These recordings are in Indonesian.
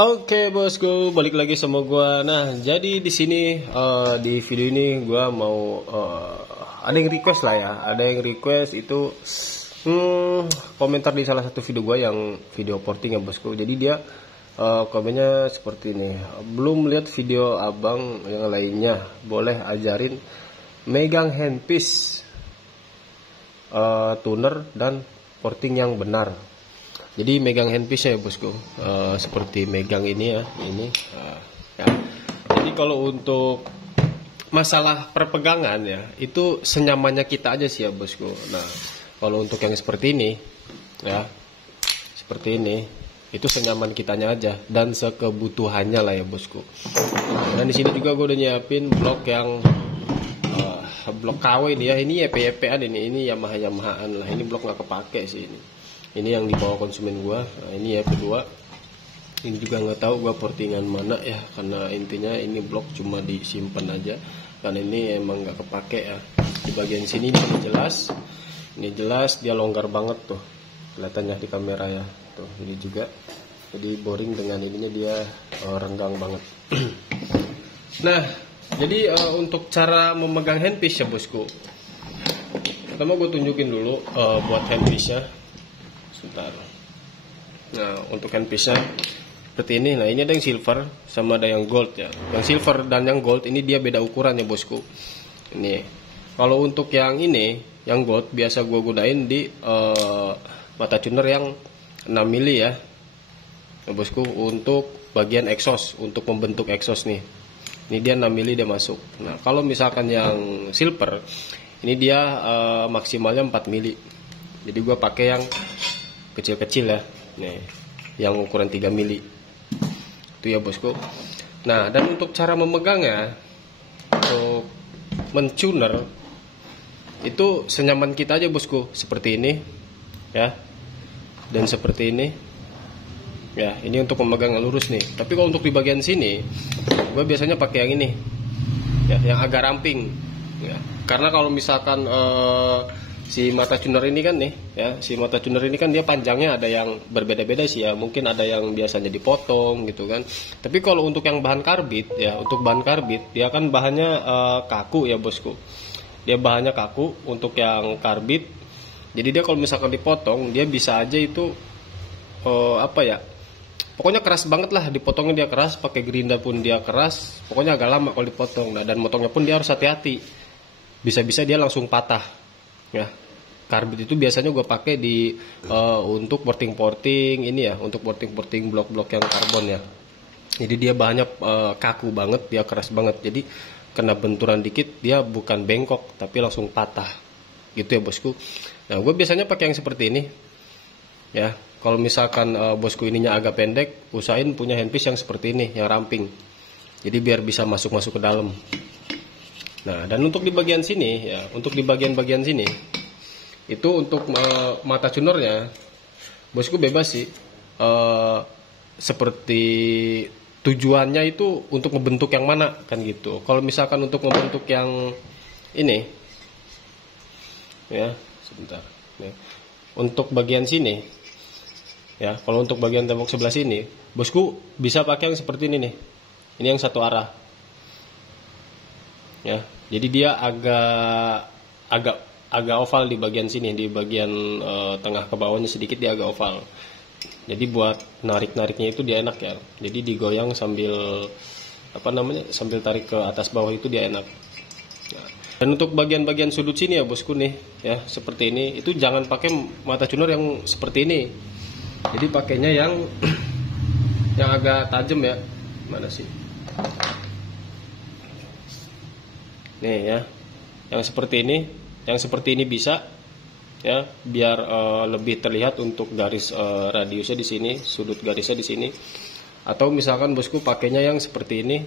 Oke bosku, balik lagi sama gua. Nah, jadi di sini di video ini gua mau ada yang request lah ya. Ada yang request itu komentar di salah satu video gua yang video porting ya bosku. Jadi dia komennya seperti ini. Belum lihat video abang yang lainnya. Boleh ajarin megang handpiece, tuner dan porting yang benar. Jadi megang handpiece ya bosku, seperti megang ini ya, ini. Ya. Jadi kalau untuk masalah perpegangan ya, itu senyamannya kita aja sih ya bosku. Nah, kalau untuk yang seperti ini, ya, seperti ini, itu senyaman kitanya aja dan sekebutuhannya lah ya bosku. Dan di sini juga gue udah nyiapin blok yang blok KW ini ya, ini YP-YP-an ini Yamaha-Yamahaan lah. Ini blok nggak kepake sih ini. Ini yang dibawa konsumen gua. Nah, ini ya kedua. Ini juga nggak tahu gua portingan mana ya, karena intinya ini blok cuma disimpan aja. Karena ini emang nggak kepake ya. Di bagian sini ini jelas. Ini jelas dia longgar banget tuh. Kelihatannya di kamera ya. Tuh, ini juga. Jadi boring dengan ininya dia renggang banget. Nah, jadi untuk cara memegang handpiece ya bosku. Pertama gue tunjukin dulu buat handpiece-nya. Sebentar. Nah, untuk handpiece-nya seperti ini. Nah, ini ada yang silver sama ada yang gold ya. Yang silver dan yang gold ini dia beda ukuran ya bosku. Ini. Kalau untuk yang ini, yang gold biasa gue gunain di mata tuner yang 6 mili ya. Nah, bosku, untuk bagian exhaust, untuk membentuk exhaust nih. Ini dia 6 mili dia masuk. Nah, kalau misalkan yang silver ini dia maksimalnya 4 mili. Jadi gue pakai yang kecil-kecil ya, nih, yang ukuran 3 mili itu ya bosku. Nah, dan untuk cara memegangnya, untuk mentuner itu senyaman kita aja bosku, seperti ini ya, dan seperti ini ya. Ini untuk memegang yang lurus nih. Tapi kalau untuk di bagian sini gue biasanya pakai yang ini ya, yang agak ramping ya. Karena kalau misalkan si mata tuner ini kan nih ya, si mata tuner ini kan dia panjangnya ada yang berbeda-beda sih ya. Mungkin ada yang biasanya dipotong gitu kan. Tapi kalau untuk yang bahan karbit ya, untuk bahan karbit dia kan bahannya kaku ya bosku. Dia bahannya kaku untuk yang karbit. Jadi dia kalau misalkan dipotong dia bisa aja itu apa ya? Pokoknya keras banget lah, dipotongnya dia keras, pakai gerinda pun dia keras. Pokoknya agak lama kalau dipotong. Nah, dan motongnya pun dia harus hati-hati. Bisa-bisa dia langsung patah. Ya, karbit itu biasanya gue pakai di untuk porting-porting ini ya, untuk porting-porting blok-blok yang karbon ya. Jadi dia bahannya kaku banget, dia keras banget. Jadi kena benturan dikit dia bukan bengkok tapi langsung patah. Gitu ya bosku. Nah, gue biasanya pakai yang seperti ini. Ya, kalau misalkan bosku ininya agak pendek, usahain punya handpiece yang seperti ini, yang ramping. Jadi biar bisa masuk-masuk ke dalam. Nah, dan untuk di bagian sini ya, untuk di bagian-bagian sini itu untuk mata tunernya bosku bebas sih, seperti tujuannya itu untuk membentuk yang mana kan gitu. Kalau misalkan untuk membentuk yang ini ya, sebentar nih, untuk bagian sini ya, kalau untuk bagian tembok sebelah sini bosku bisa pakai yang seperti ini nih. Ini yang satu arah ya. Jadi dia agak oval di bagian sini, di bagian tengah ke bawahnya sedikit dia agak oval. Jadi buat narik-nariknya itu dia enak ya. Jadi digoyang sambil sambil tarik ke atas bawah itu dia enak. Nah, dan untuk bagian-bagian sudut sini ya bosku nih ya, seperti ini itu jangan pakai mata tuner yang seperti ini. Jadi pakainya yang agak tajam ya. Mana sih? Nih ya, yang seperti ini bisa ya, biar lebih terlihat untuk garis radiusnya di sini, sudut garisnya di sini. Atau misalkan bosku pakainya yang seperti ini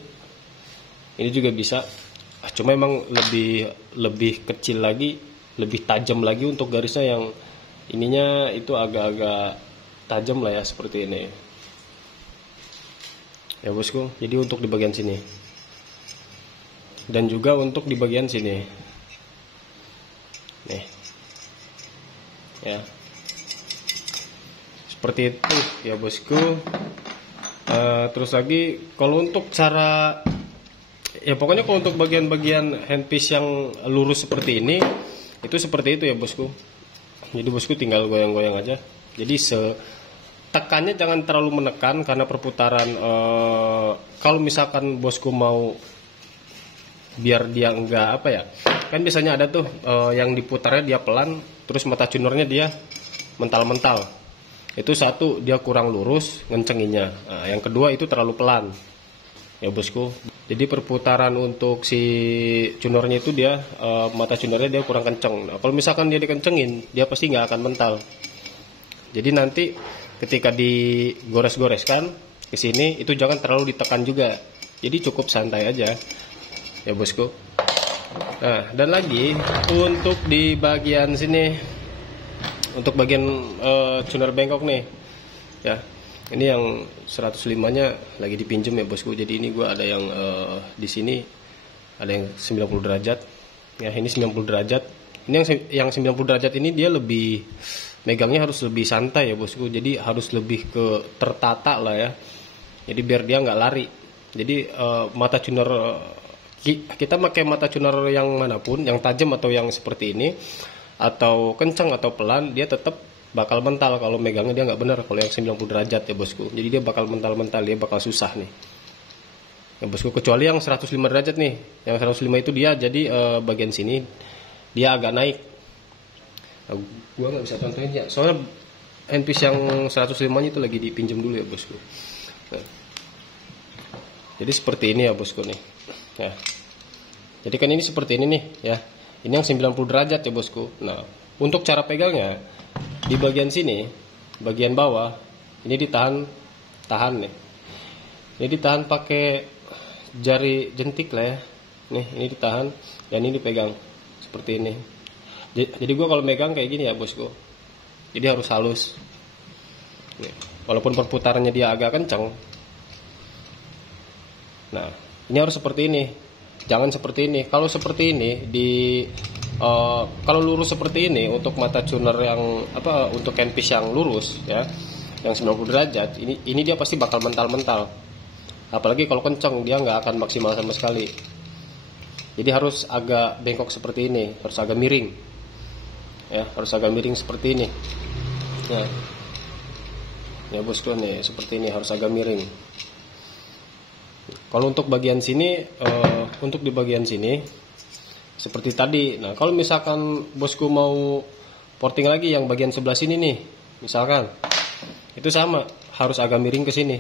juga bisa. Cuma emang lebih kecil lagi, lebih tajam lagi untuk garisnya, yang ininya itu agak-agak tajam lah ya, seperti ini. Ya bosku, jadi untuk di bagian sini. Dan juga untuk di bagian sini nih ya, seperti itu ya bosku. Terus lagi kalau untuk cara, ya pokoknya kalau untuk bagian-bagian handpiece yang lurus seperti ini, itu seperti itu ya bosku. Jadi bosku tinggal goyang-goyang aja. Jadi tekannya jangan terlalu menekan karena perputaran. Kalau misalkan bosku mau biar dia enggak apa ya, kan biasanya ada tuh yang diputarnya dia pelan, terus mata tunernya dia mental-mental. Itu satu, dia kurang lurus ngencenginnya. Nah, yang kedua itu terlalu pelan ya bosku. Jadi perputaran untuk si tunernya itu dia mata tunernya dia kurang kenceng. Nah, kalau misalkan dia dikencengin, dia pasti nggak akan mental. Jadi nanti ketika digores-goreskan ke sini itu jangan terlalu ditekan juga. Jadi cukup santai aja ya bosku. Nah, dan lagi untuk di bagian sini, untuk bagian tuner bengkok nih ya, ini yang 105 nya lagi dipinjem ya bosku. Jadi ini gua ada yang di sini ada yang 90 derajat ya, ini 90 derajat. Ini yang 90 derajat ini dia lebih megangnya harus lebih santai ya bosku. Jadi harus lebih ke tertata lah ya, jadi biar dia nggak lari. Jadi mata tuner, kita pakai mata tuner yang manapun, yang tajam atau yang seperti ini, atau kencang atau pelan, dia tetap bakal mental kalau megangnya dia nggak benar. Kalau yang 90 derajat ya bosku, jadi dia bakal mental-mental, dia bakal susah nih ya bosku. Kecuali yang 105 derajat nih, yang 105 itu dia jadi bagian sini dia agak naik. Nah, gua nggak bisa contohin ya, soalnya handpiece yang 105 nya itu lagi dipinjam dulu ya bosku. Nah, jadi seperti ini ya bosku nih ya. Jadi kan ini seperti ini nih ya, ini yang 90 derajat ya bosku. Nah, untuk cara pegangnya di bagian sini, bagian bawah ini tahan nih. Ini ditahan pakai jari jentik lah ya. Nih, ini ditahan dan ini dipegang seperti ini. Jadi gua kalau megang kayak gini ya bosku. Jadi harus halus. Nih, walaupun perputarannya dia agak kencang. Nah, ini harus seperti ini. Jangan seperti ini. Kalau seperti ini kalau lurus seperti ini untuk mata tuner yang apa, untuk handpiece yang lurus ya, yang 90 derajat, ini dia pasti bakal mental-mental. Apalagi kalau kencang, dia nggak akan maksimal sama sekali. Jadi harus agak bengkok seperti ini, harus agak miring. Ya, harus agak miring seperti ini. Nah, ya bosku nih, seperti ini harus agak miring. Kalau untuk bagian sini, untuk di bagian sini seperti tadi. Nah, kalau misalkan bosku mau porting lagi yang bagian sebelah sini nih, misalkan itu sama, harus agak miring ke sini.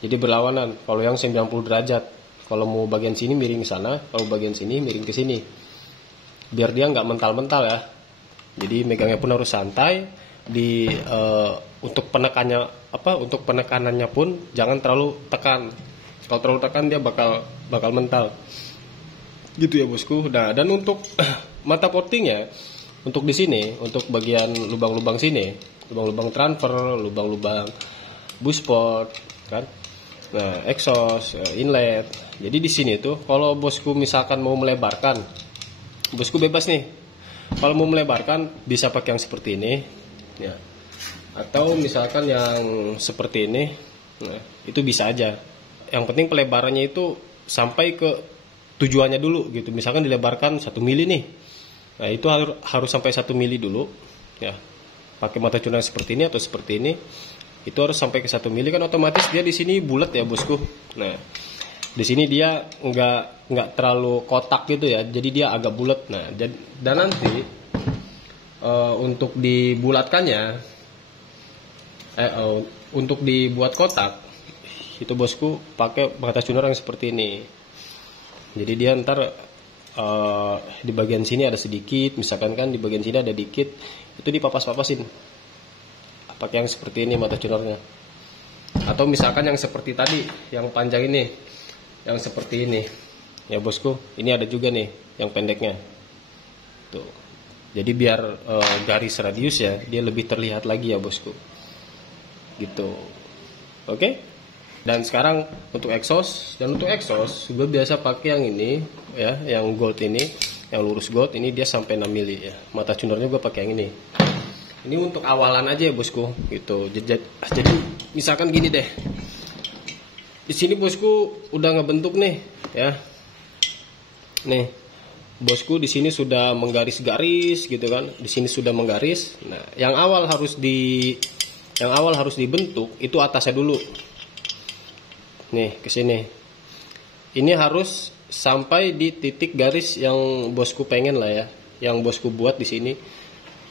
Jadi berlawanan. Kalau yang 90 derajat, kalau mau bagian sini miring ke sana, kalau bagian sini miring ke sini. Biar dia nggak mental-mental ya. Jadi megangnya pun harus santai. Untuk penekannya untuk penekanannya pun jangan terlalu tekan. Kalau terlalu tekan dia bakal mental. Gitu ya bosku. Nah, dan untuk mata portingnya, untuk di sini, untuk bagian lubang-lubang sini, lubang-lubang transfer, lubang-lubang busport, kan? Nah, exhaust, inlet. Jadi di sini tuh, kalau bosku misalkan mau melebarkan, bosku bebas nih. Kalau mau melebarkan bisa pakai yang seperti ini, ya. Atau misalkan yang seperti ini, nah, itu bisa aja. Yang penting pelebarannya itu sampai ke tujuannya dulu gitu. Misalkan dilebarkan 1 mili nih, nah itu harus sampai 1 mili dulu ya. Pakai mata tuner seperti ini atau seperti ini, itu harus sampai ke 1 mili, kan otomatis dia di sini bulat ya bosku. Nah, di sini dia nggak terlalu kotak gitu ya, jadi dia agak bulat. Nah, dan nanti untuk dibulatkannya, untuk dibuat kotak itu bosku pakai mata tuner yang seperti ini. Jadi dia ntar di bagian sini ada sedikit, misalkan kan di bagian sini ada dikit, itu dipapas-papasin pakai yang seperti ini mata tunernya. Atau misalkan yang seperti tadi, yang panjang ini, yang seperti ini ya bosku, ini ada juga nih yang pendeknya tuh. Jadi biar garis radius ya dia lebih terlihat lagi ya bosku gitu. Oke. Dan sekarang untuk exhaust, gue biasa pakai yang ini ya, yang gold ini, yang lurus gold ini, dia sampai 6 mili ya. Mata tunernya gue pakai yang ini. Ini untuk awalan aja ya bosku gitu. Jadi misalkan gini deh, Di sini bosku udah ngebentuk nih, ya. Nih, bosku di sini sudah menggaris-garis gitu kan. Di sini sudah menggaris. Nah, yang awal harus dibentuk itu atasnya dulu. Nih, ke sini. Ini harus sampai di titik garis yang bosku pengen lah ya. Yang bosku buat di sini.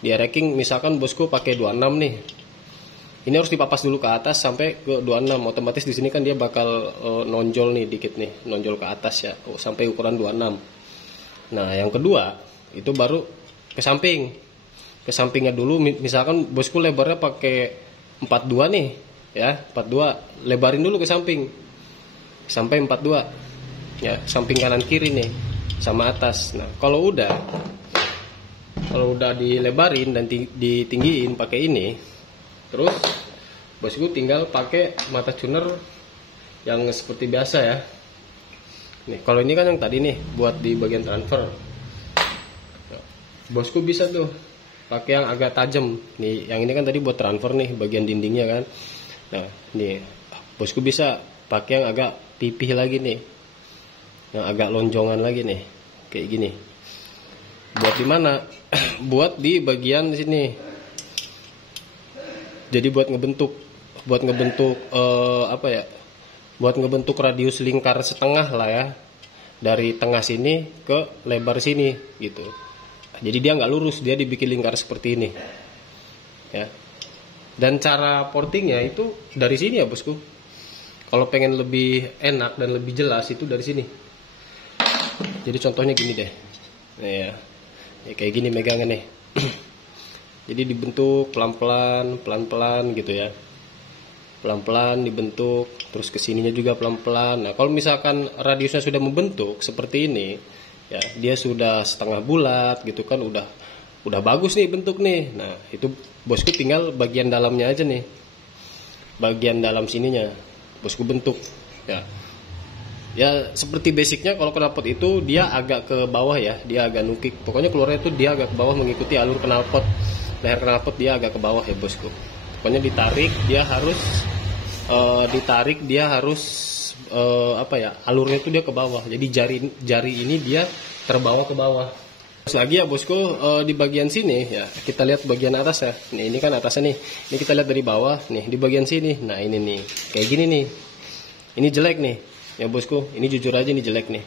Di racking misalkan bosku pakai 26 nih. Ini harus dipapas dulu ke atas sampai ke 26. Otomatis di sini kan dia bakal nonjol nih dikit nih, nonjol ke atas ya, sampai ukuran 26. Nah, yang kedua itu baru ke samping. Ke sampingnya dulu, misalkan bosku lebarnya pakai 42 nih, ya, 42. Lebarin dulu ke samping. Sampai 42. Ya, samping kanan kiri nih sama atas. Nah, kalau udah dilebarin dan ditinggiin pakai ini, terus bosku tinggal pakai mata tuner yang seperti biasa ya. Nih, kalau ini kan yang tadi nih buat di bagian transfer. Bosku bisa tuh pakai yang agak tajam. Nih, yang ini kan tadi buat transfer nih bagian dindingnya kan. Nah, nih bosku bisa pakai yang agak pipih lagi nih. Yang agak lonjongan lagi nih. Kayak gini. Buat di mana? Buat di bagian sini. Jadi buat ngebentuk apa ya? Buat ngebentuk radius lingkar setengah lah ya. Dari tengah sini ke lebar sini gitu. Jadi dia nggak lurus, dia dibikin lingkar seperti ini. Ya. Dan cara portingnya itu dari sini ya, bosku. Kalau pengen lebih enak dan lebih jelas itu dari sini. Jadi contohnya gini deh. Nah, ya kayak gini megangnya nih. Jadi dibentuk pelan-pelan gitu ya. Pelan-pelan dibentuk, terus kesininya juga pelan-pelan. Nah, kalau misalkan radiusnya sudah membentuk seperti ini, ya dia sudah setengah bulat gitu kan, udah bagus nih bentuk nih. Nah, itu bosku tinggal bagian dalamnya aja nih. Bagian dalam sininya bosku bentuk. Ya seperti basicnya kalau knalpot itu dia agak ke bawah ya, dia agak nukik. Pokoknya keluarnya itu dia agak ke bawah mengikuti alur knalpot. Leher knalpot dia agak ke bawah ya, bosku. Pokoknya ditarik dia harus apa ya, alurnya itu dia ke bawah. Jadi jari ini dia terbawa ke bawah. Terus lagi ya, bosku, di bagian sini ya kita lihat bagian atas ya. Nih, ini kan atasnya nih. Ini kita lihat dari bawah nih di bagian sini. Nah, ini nih kayak gini nih. Ini jelek nih. Ya, bosku, ini jujur aja ini jelek nih.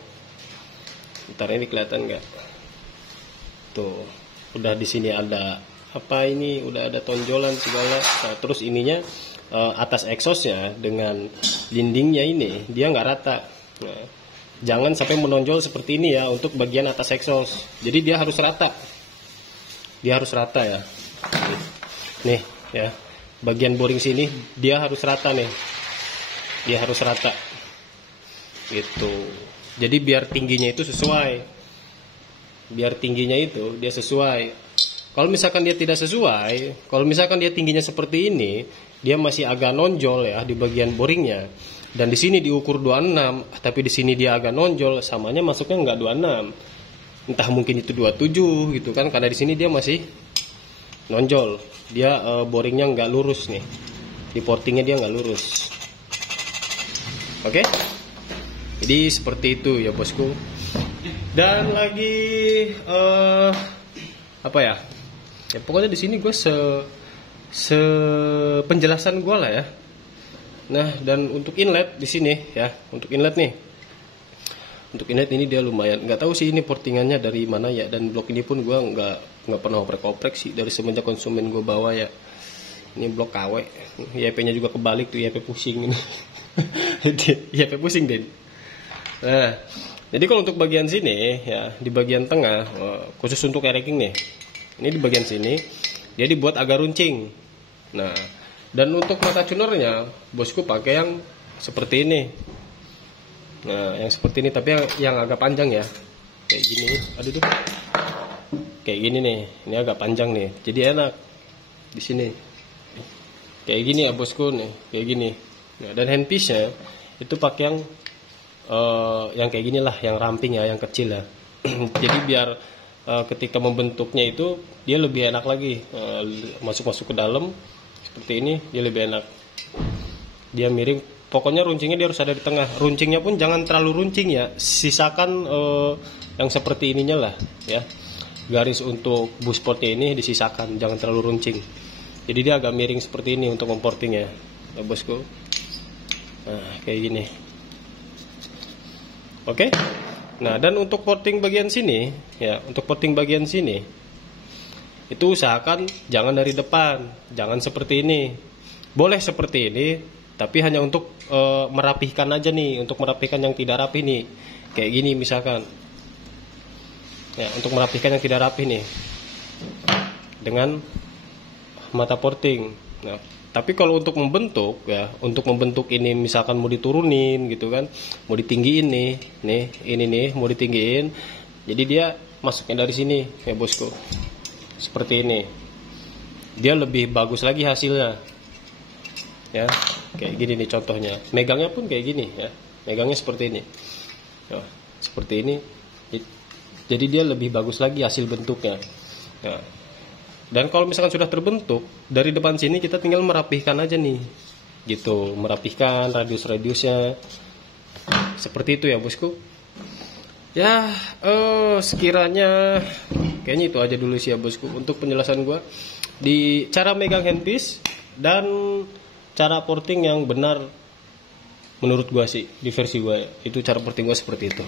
Ntar ini kelihatan nggak? Tuh, udah di sini ada apa ini? Udah ada tonjolan segala. Nah, terus ininya atas exhaustnya dengan dindingnya ini dia nggak rata. Nah, jangan sampai menonjol seperti ini ya untuk bagian atas exhaust. Jadi dia harus rata. Dia harus rata ya. Nih ya, bagian boring sini dia harus rata nih. Dia harus rata. Gitu. Jadi biar tingginya itu sesuai. Biar tingginya itu dia sesuai. Kalau misalkan dia tidak sesuai, kalau misalkan dia tingginya seperti ini, dia masih agak nonjol ya di bagian boringnya. Dan di sini diukur 26, tapi di sini dia agak nonjol, samanya masuknya nggak 26. Entah mungkin itu 27 gitu kan, karena di sini dia masih nonjol. Dia boringnya nggak lurus nih. Di portingnya dia nggak lurus. Oke? Jadi seperti itu ya, bosku. Dan lagi apa ya? Ya pokoknya di sini gue penjelasan gue lah ya. Nah, dan untuk inlet di sini ya, untuk inlet nih. Untuk inlet ini dia lumayan. Nggak tahu sih ini portingannya dari mana ya, dan blok ini pun gue nggak pernah oprek-oprek sih dari semenjak konsumen gue bawa ya. Ini blok KW. YP-nya juga kebalik tuh, YP pusing ini. YP pusing, Den. Nah, jadi kalau untuk bagian sini ya, di bagian tengah khusus untuk racking nih. Ini di bagian sini dia dibuat agak runcing. Nah, dan untuk mata tunernya bosku pakai yang seperti ini. Nah, yang seperti ini tapi yang agak panjang ya. Kayak gini. Aduh tuh. Kayak gini nih. Ini agak panjang nih. Jadi enak di sini. Kayak gini ya, bosku nih. Kayak gini. Nah, dan handpiece-nya itu pakai yang kayak gini lah, yang ramping ya, yang kecil ya. Jadi biar ketika membentuknya itu dia lebih enak lagi, masuk ke dalam seperti ini dia lebih enak. Dia miring pokoknya runcingnya dia harus ada di tengah. Runcingnya pun jangan terlalu runcing ya, sisakan yang seperti ininya lah ya. Garis untuk bushportnya ini disisakan, jangan terlalu runcing. Jadi dia agak miring seperti ini untuk memportingnya ya bosku. Nah kayak gini. Oke. Nah dan untuk porting bagian sini ya, untuk porting bagian sini itu usahakan jangan dari depan, jangan seperti ini. Boleh seperti ini, tapi hanya untuk merapihkan aja nih, untuk merapihkan yang tidak rapi nih, kayak gini misalkan. Ya, untuk merapihkan yang tidak rapi nih, dengan mata porting. Nah, tapi kalau untuk membentuk ya, untuk membentuk ini misalkan mau diturunin gitu kan, mau ditinggiin nih, ini nih mau ditinggiin. Jadi dia masuknya dari sini ya bosku, seperti ini. Dia lebih bagus lagi hasilnya. Ya, kayak gini nih contohnya. Megangnya pun kayak gini ya, megangnya seperti ini. Ya, seperti ini. Jadi dia lebih bagus lagi hasil bentuknya. Ya. Dan kalau misalkan sudah terbentuk, dari depan sini kita tinggal merapihkan aja nih, gitu, merapihkan radius-radiusnya, seperti itu ya bosku. Ya, sekiranya kayaknya itu aja dulu sih ya bosku untuk penjelasan gua di cara megang handpiece dan cara porting yang benar menurut gua sih, di versi gua ya. Itu cara porting gua seperti itu.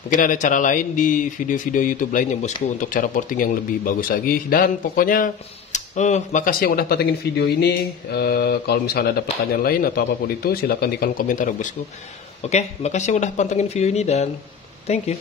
Mungkin ada cara lain di video-video YouTube lainnya bosku untuk cara porting yang lebih bagus lagi. Dan pokoknya makasih yang udah pantengin video ini. Kalau misalnya ada pertanyaan lain atau apapun itu silahkan di kolom komentar ya bosku. Oke, makasih yang udah pantengin video ini dan thank you.